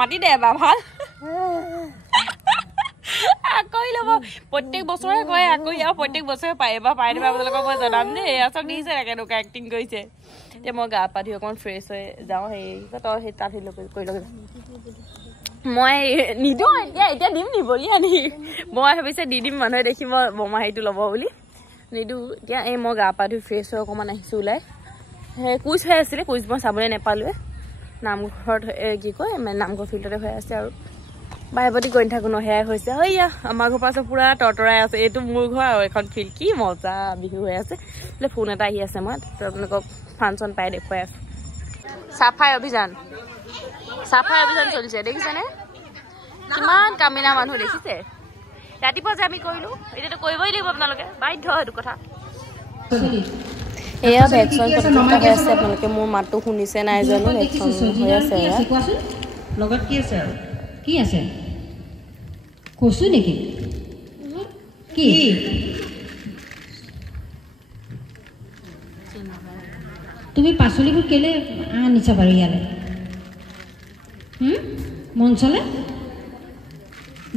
মাতি দে বা ভাল আকৌ ল'ব প্ৰত্যেক বছৰে কয় আকৌ ইয়াৰ প্ৰত্যেক বছৰে পায় এবাৰ পাই দিবা আপোনালোকক মই জনাম দেই এয়া চব দিছে কেনেকুৱা এক্টিং কৰিছে এতিয়া মই গা পা ধুই অকণমান ফ্ৰেছ হৈ যাওঁ সেই তই সেই তাত সেই কৰি লগ মই নিদিওঁ এতিয়া দিম নি বলি আনি মই ভাবিছে দি দিম মানুহে দেখি মই বমা হেৰিটো ল'ব বুলি নিদিওঁ এতিয়া এই মই গা পা ধুই ফ্ৰেছ হৈ অকণমান আহিছোঁ ওলাই সেই কুইজ হৈ আছিলে কুইজ মই চাবলৈ নাপালোৱে নামঘৰত কি কয় মানে নামঘৰ ফিল্ডতে হৈ আছে আৰু বাইপতি গৈ নাথাকো ন সেয়াই হৈছে হৈয়া আমাৰ ঘৰৰ পৰা পুৰা তৰতৰাই আছে এইটো মোৰ ঘৰ আৰু এখন ফিল্ড কি মজা বিহু হৈ আছে বোলে ফোন এটা আহি আছে মই আপোনালোকক ফাংচন পাই দেখুৱাই আছোঁ চাফাই অভিযান চলিছে দেখিছেনে কিমান কামিনা মানুহ দেখিছে ৰাতিপুৱা যে আমি কৰিলোঁ এতিয়াতো কৰিবই লাগিব আপোনালোকে বাধ্য সেইটো কথা এয়া ভেকচিন প্ৰতিযোগিতা হৈ আছে আপোনালোকে মোৰ মাতটো শুনিছে নাই জানো ভেকচিন হৈ আছে লগত কি আছে আৰু কি আছে কচু নেকি কি তুমি পাচলিবোৰ কেলে আনিছা বাৰু ইয়ালৈ মঞ্চলৈ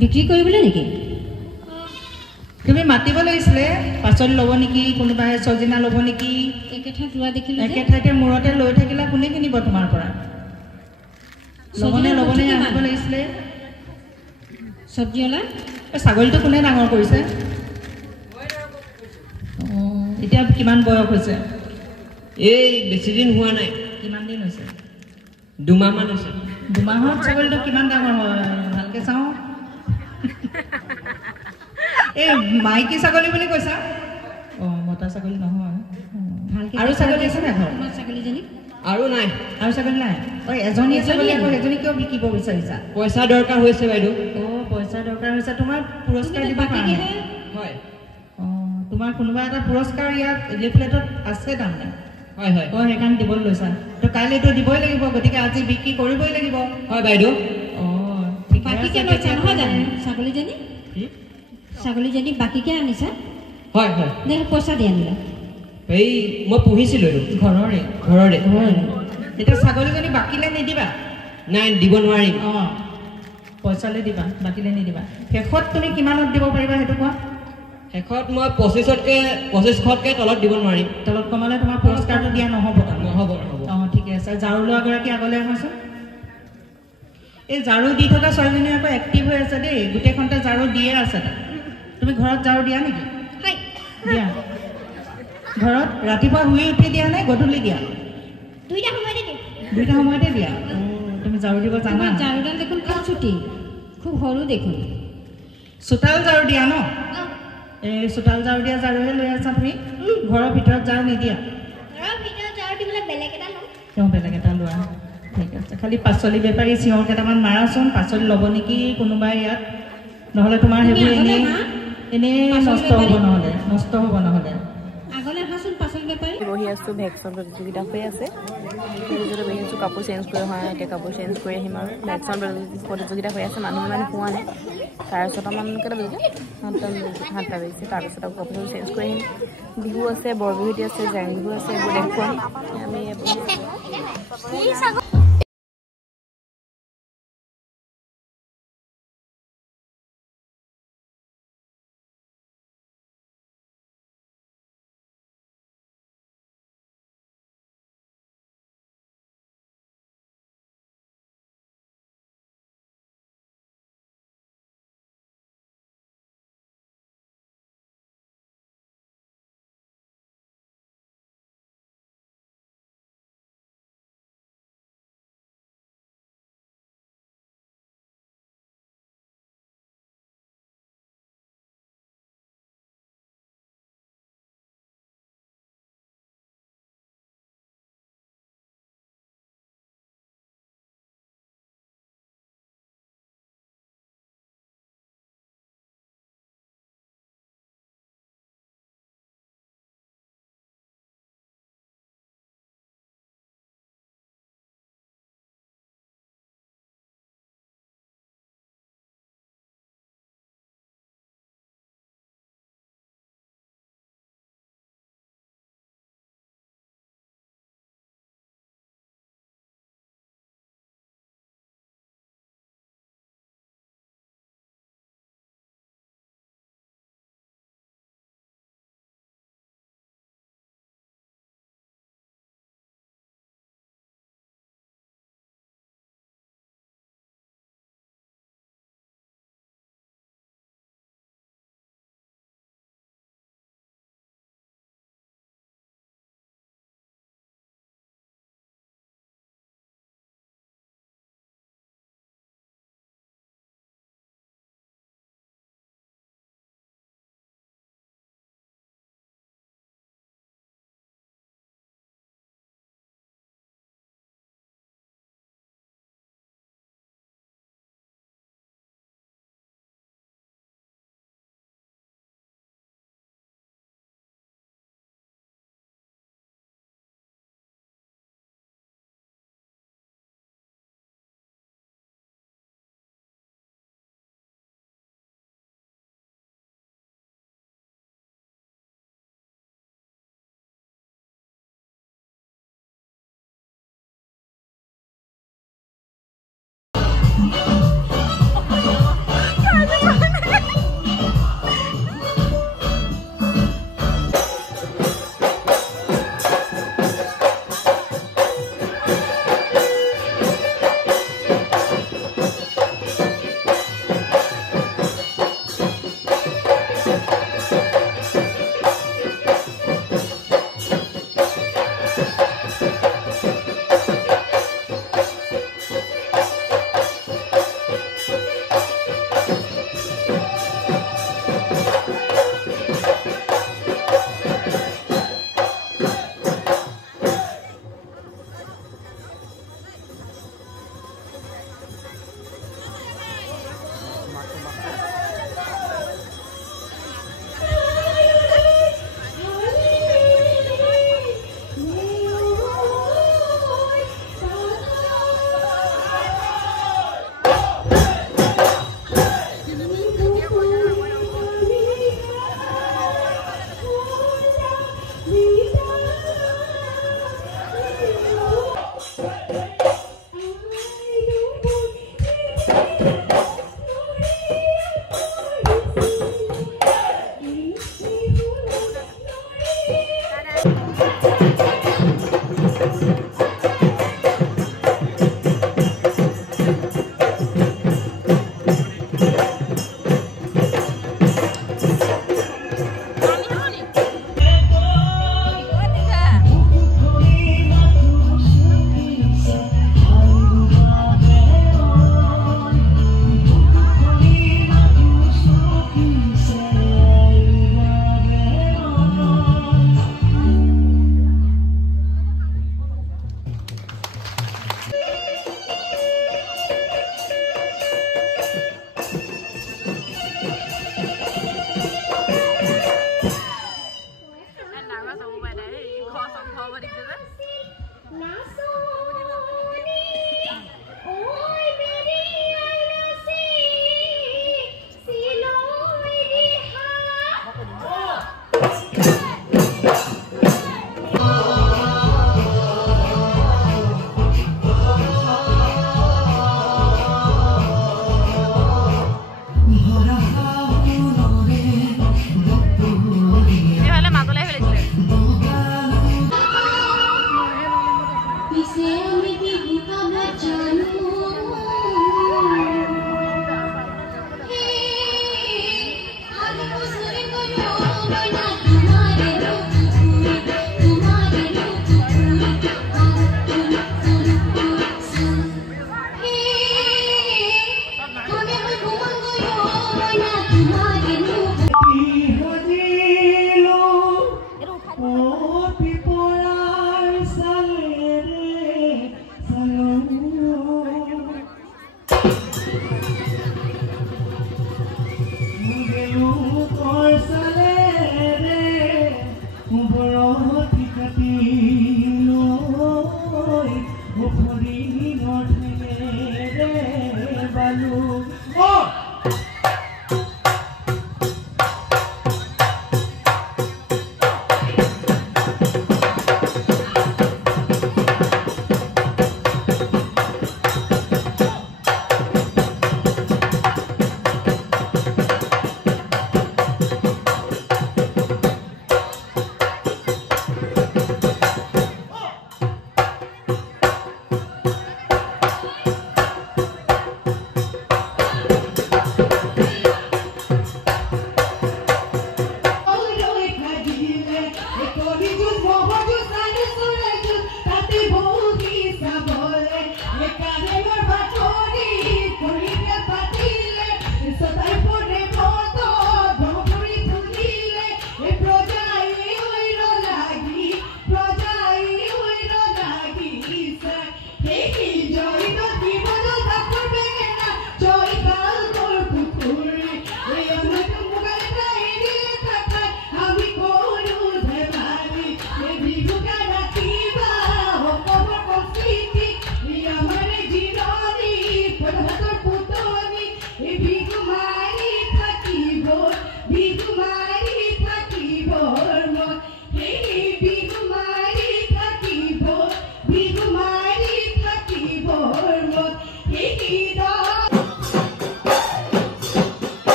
বিক্ৰী কৰিবলৈ নেকি তুমি মাতিব লাগিছিলে পাচলি ল'ব নেকি কোনোবাই চজিনা ল'ব নেকি একে ঠাইত লোৱা দেখিলোঁ একে ঠাইতে মূৰতে লৈ থাকিলে কোনে কিনিব তোমাৰ পৰা ল'বনে আনিব লাগিছিলে চব্জিৱালা ছাগলীটো কোনে ডাঙৰ কৰিছে এতিয়া কিমান বয়স হৈছে এই বেছি দিন হোৱা নাই কিমান দিন হৈছে 2 মাহমান হৈছে 2 মাহত ছাগলীটো কিমান ডাঙৰ হয় ভালকৈ চাওঁ এই মাইকী ছাগলী বুলি কৈছা মতা ছাগলী নহয় আৰু ছাগলী আছে নাই ঘৰত ছাগলীজনী আৰু নাই আৰু ছাগলী নাই এজনীয়ে ছাগলী আকৌ এজনী কিয় বিকিব বিচাৰিছা পইচা দৰকাৰ হৈছে বাইদেউ পইচা দৰকাৰ হৈছে তোমাৰ পুৰস্কাৰ দিব কাৰণে হয় তোমাৰ কোনোবা এটা পুৰস্কাৰ ইয়াত লিফলেটত আছে তাৰমানে হয় সেইকাৰণে দিবলৈ লৈছা তো কাইলৈতো দিবই লাগিব গতিকে আজি বিক্ৰী কৰিবই লাগিব হয় বাইদেউ বাকীকে লৈছা নহয় জানো ছাগলীজনী বাকীকে আনিছা হয় নে পইচা দি আনিলা এই মই পুহিছিলোঁ এইটো ঘৰৰে এতিয়া ছাগলীজনী বাকীলৈ নিদিবা নাই দিব নোৱাৰিম পইচালৈ দিবা বাকীলৈ নিদিবা শেষত তুমি কিমানত দিব পাৰিবা সেইটো কোৱা শেষত মই 2500তকৈ তলত দিব নোৱাৰিম তলত কমালে তোমাৰ পুৰস্কাৰটো দিয়া নহ'ব ঠিকে আছে ঝাৰু লোৱাগৰাকী আগলৈ আহোঁচোন এই ঝাৰু দি থকা ছোৱালীজনী আকৌ এক্টিভ হৈ আছে দেই গোটেইখনতে ঝাৰু দিয়ে আছে তুমি ঘৰত ঝাৰু দিয়া নেকি দিয়া ঘৰত ৰাতিপুৱা শুই উঠি দিয়া নে গধূলি দিয়া দুইটা সময়তে দিয়া তুমি ঝাৰু দিব জানা ঝাৰুডাল দেখোন খুব ছুটি খুব সৰু দেখোন চোতাল ঝাৰু দিয়া ন এই চোতাল ঝাৰু দিয়া ঝাৰুহে লৈ আছা তুমি ঘৰৰ ভিতৰত ঝাৰু নিদিয়া বেলেগ এটা লোৱা ঠিক আছে খালি পাচলি বেপাৰী চিঞৰ কেইটামান মাৰাচোন পাচলি ল'ব নেকি কোনোবাই ইয়াত নহ'লে তোমাৰ সেইবোৰ এনেই নষ্ট হ'ব নহ'লে আগলৈ আহাচোন পাচলি বেপাৰী বহি আছোঁ ভেকচিন প্ৰতিযোগিতা হৈ আছে বহি আছোঁ কাপোৰ চেঞ্জ কৰি অহা এতিয়া কাপোৰ চেঞ্জ কৰি আহিম আৰু ভেকচিন প্ৰতিযোগিতা হৈ আছে মানুহ ইমান পোৱা নাই 6:30মান কেইটা বাজিলে 7টা বাজিছে তাৰপিছত আকৌ কাপোৰ চেঞ্জ কৰি আহিম বিহু আছে বৰ বিহুতি আছে জেং বিহু আছে এইবোৰ দেখুৱাম আমি পৰা চাব পাৰে ঘৰ চব ঘৰ বনিছে যে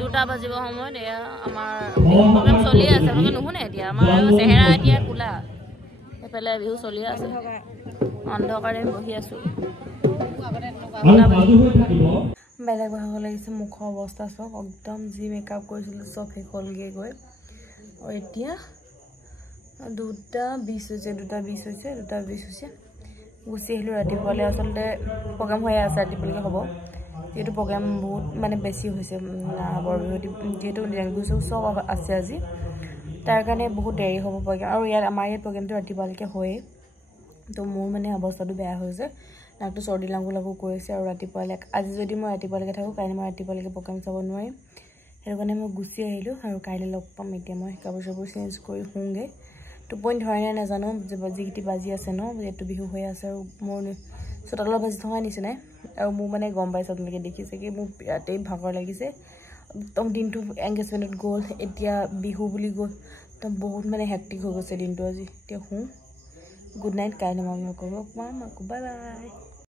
দুটা বাজিব সময়ত এয়া আমাৰ প্ৰগ্ৰাম চলি আছে আপোনালোকে নুশুনে এতিয়া আমাৰ চেহেৰা এতিয়া কোলা এফালে বিহু চলি আছে অন্ধকাৰে বহি আছো বেলেগ ভাগ লাগিছে মুখৰ অৱস্থা চব একদম যি মেকআপ কৰিছিলো চব শেষ হ'লগে গৈ আৰু এতিয়া 2:20 হৈছে গুচি আহিলোঁ ৰাতিপুৱালৈ আচলতে প্ৰগ্ৰাম হৈ আছে ৰাতিপুৱালৈকে হ'ব যেহেতু প্ৰগ্ৰাম বহুত মানে বেছি হৈছে বৰ বিহু যেহেতু বিহু চব আছে আজি তাৰ কাৰণে বহুত দেৰি হ'ব প্ৰগ্ৰাম আৰু ইয়াত আমাৰ ইয়াত প্ৰগ্ৰামটো ৰাতিপুৱালৈকে হয়ে তো মোৰ মানে অৱস্থাটো বেয়া হৈছে নাকটো চৰ্দি লাগু কৰিছে আৰু ৰাতিপুৱালৈ আজি যদি মই ৰাতিপুৱালৈকে থাকোঁ কাইলৈ মই ৰাতিপুৱালৈকে প্ৰগ্ৰাম চাব নোৱাৰিম সেইটো কাৰণে মই গুচি আহিলোঁ আৰু কাইলৈ লগ পাম এতিয়া মই কাপোৰ চাপোৰ চেঞ্জ কৰি শুওঁগৈ টোপনি ধৰে নে নাজানো যিকেইটি বাজি আছে ন যিহেতু বিহু হৈ আছে আৰু মোৰ চোতালত ভাজি থকা নিচিনাই আৰু মোৰ মানে গম পাইছে আপোনালোকে দেখিছে কি মোৰ বিৰাটেই ভাগৰ লাগিছে একদম দিনটো এংগেজমেণ্টত গ'ল এতিয়া বিহু বুলি গ'ল একদম বহুত মানে হেক্টিক হৈ গৈছে দিনটো আজি এতিয়া শুওঁ গুড নাইট কাইলৈ মই আপোনালোকক লগ পাম আকৌ বাই বাই